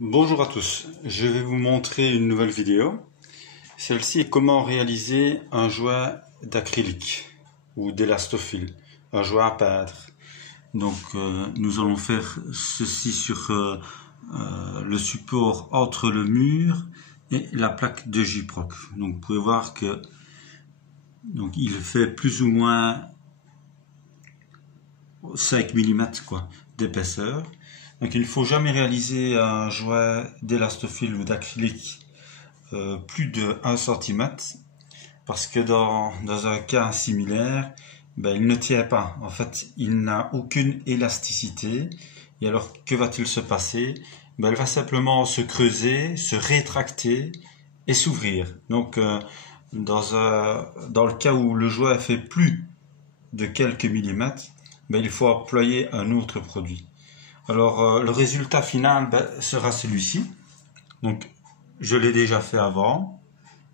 Bonjour à tous, je vais vous montrer une nouvelle vidéo. Celle-ci est comment réaliser un jouet d'acrylique ou d'élastophile, un jouet à peindre. Donc nous allons faire ceci sur le support entre le mur et la plaque de Gyproc. Donc vous pouvez voir que il fait plus ou moins 5 mm d'épaisseur. Donc il ne faut jamais réaliser un jouet d'élastophile ou d'acrylique plus de 1 cm parce que dans un cas similaire, il ne tient pas. En fait, il n'a aucune élasticité. Et alors, que va-t-il se passer? Il va simplement se creuser, se rétracter et s'ouvrir. Donc, dans le cas où le jouet fait plus de quelques millimètres, il faut employer un autre produit. Alors, le résultat final sera celui-ci. Donc, je l'ai déjà fait avant.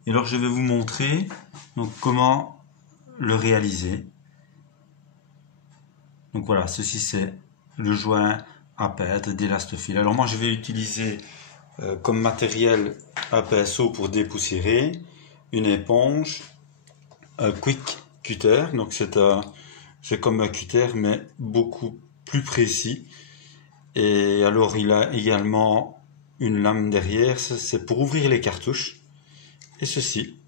Et alors, je vais vous montrer comment le réaliser. Donc voilà, ceci c'est le jouet à peindre d'élastophile. Alors moi, je vais utiliser comme matériel un pinceau pour dépoussiérer, une éponge, un quick cutter. Donc c'est comme un cutter mais beaucoup plus précis. Et alors il a également une lame derrière, c'est pour ouvrir les cartouches. Et ceci,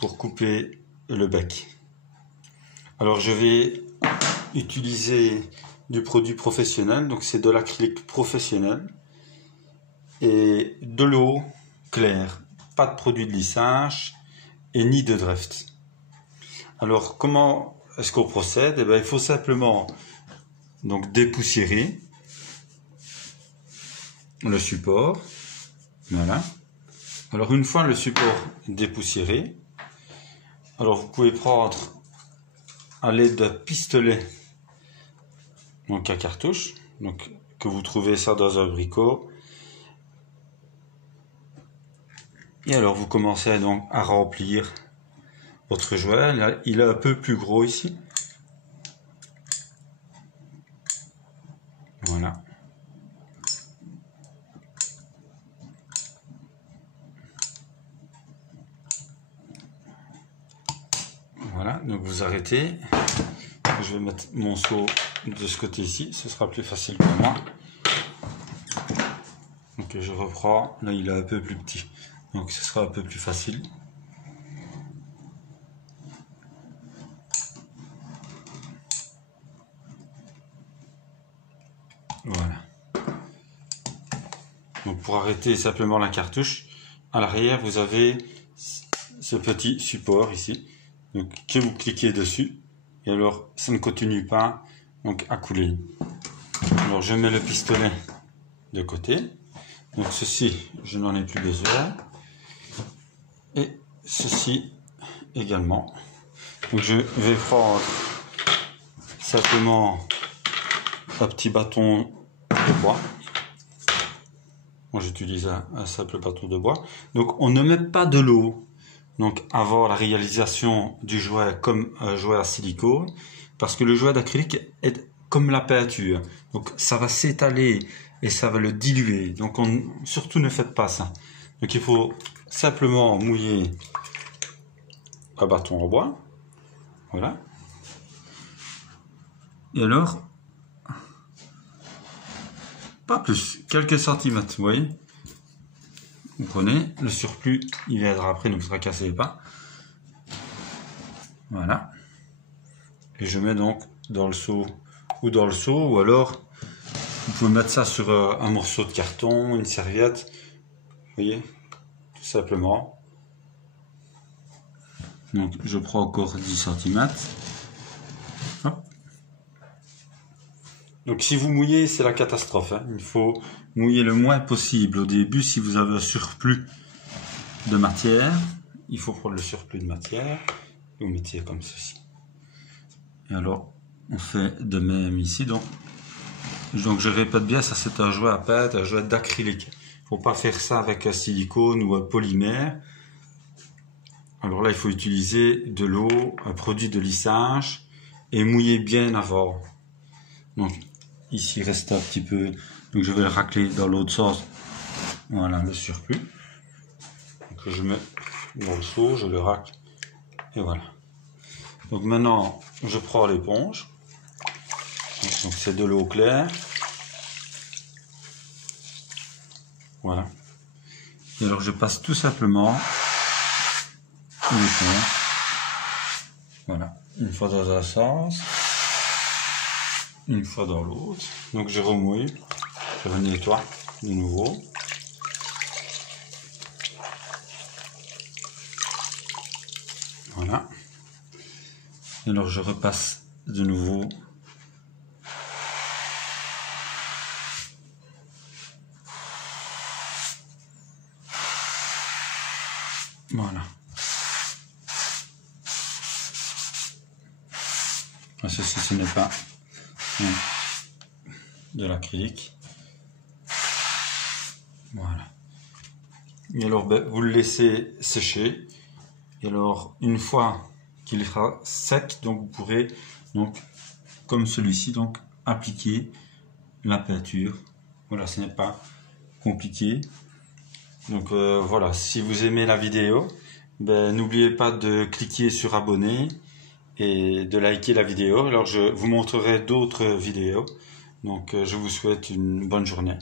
pour couper le bec. Alors je vais utiliser du produit professionnel, donc c'est de l'acrylique professionnel. Et de l'eau claire, pas de produit de lissage et ni de Dreft. Alors comment est-ce qu'on procède? Il faut simplement dépoussiérer le support. Voilà. Alors une fois le support dépoussiéré, alors vous pouvez prendre à l'aide d'un pistolet à cartouche, que vous trouvez ça dans un bricot. Et alors vous commencez à remplir votre jouet. Là, il est un peu plus gros ici. Voilà. Voilà, donc vous arrêtez. Je vais mettre mon seau de ce côté ici, ce sera plus facile pour moi. Donc je reprends, là il est un peu plus petit, donc ce sera un peu plus facile. Voilà. Donc pour arrêter simplement la cartouche, à l'arrière vous avez ce petit support ici, que vous cliquez dessus. Et alors, ça ne continue pas à couler. Alors, je mets le pistolet de côté. Donc, ceci, je n'en ai plus besoin. Et ceci également. Donc, je vais prendre simplement un petit bâton de bois. Moi, j'utilise un simple bâton de bois. Donc, on ne met pas de l'eau. Avant la réalisation du jouet comme un jouet à silicone, parce que le jouet d'acrylique est comme la peinture, donc ça va s'étaler et ça va le diluer, donc surtout ne faites pas ça. Donc il faut simplement mouiller un bâton en bois, voilà. Et alors, pas plus, quelques centimètres, vous voyez. Vous prenez, le surplus, il viendra après, ne vous tracassez pas. Voilà. Et je mets dans le seau, ou alors, vous pouvez mettre ça sur un morceau de carton, une serviette. Vous voyez, tout simplement. Donc, je prends encore 10 cm. Hop. Donc si vous mouillez, c'est la catastrophe. Il faut mouiller le moins possible. Au début, si vous avez un surplus de matière, il faut prendre le surplus de matière et vous mettez comme ceci. Et alors, on fait de même ici. Donc je répète bien, ça c'est un jouet à peindre, un jouet d'acrylique. Il ne faut pas faire ça avec un silicone ou un polymère. Alors là, il faut utiliser de l'eau, un produit de lissage et mouiller bien avant. Donc ici, il reste un petit peu Donc je vais le racler dans l'autre sens. Voilà le surplus. Donc je mets dans le seau, je le racle et voilà. Donc maintenant je prends l'éponge. Donc c'est de l'eau claire. Voilà. Et alors je passe tout simplement l'éponge. Voilà. Une fois dans un sens, une fois dans l'autre. Donc je remouille, je renettoie de nouveau. Voilà. Et alors je repasse de nouveau. Voilà. Ceci, ce n'est pas de l'acrylique. Voilà. Et alors, vous le laissez sécher. Et alors, une fois qu'il sera sec, donc vous pourrez, donc, comme celui-ci, donc appliquer la peinture. Voilà, ce n'est pas compliqué. Donc voilà, si vous aimez la vidéo, n'oubliez pas de cliquer sur abonner et de liker la vidéo. Alors je vous montrerai d'autres vidéos. Donc je vous souhaite une bonne journée.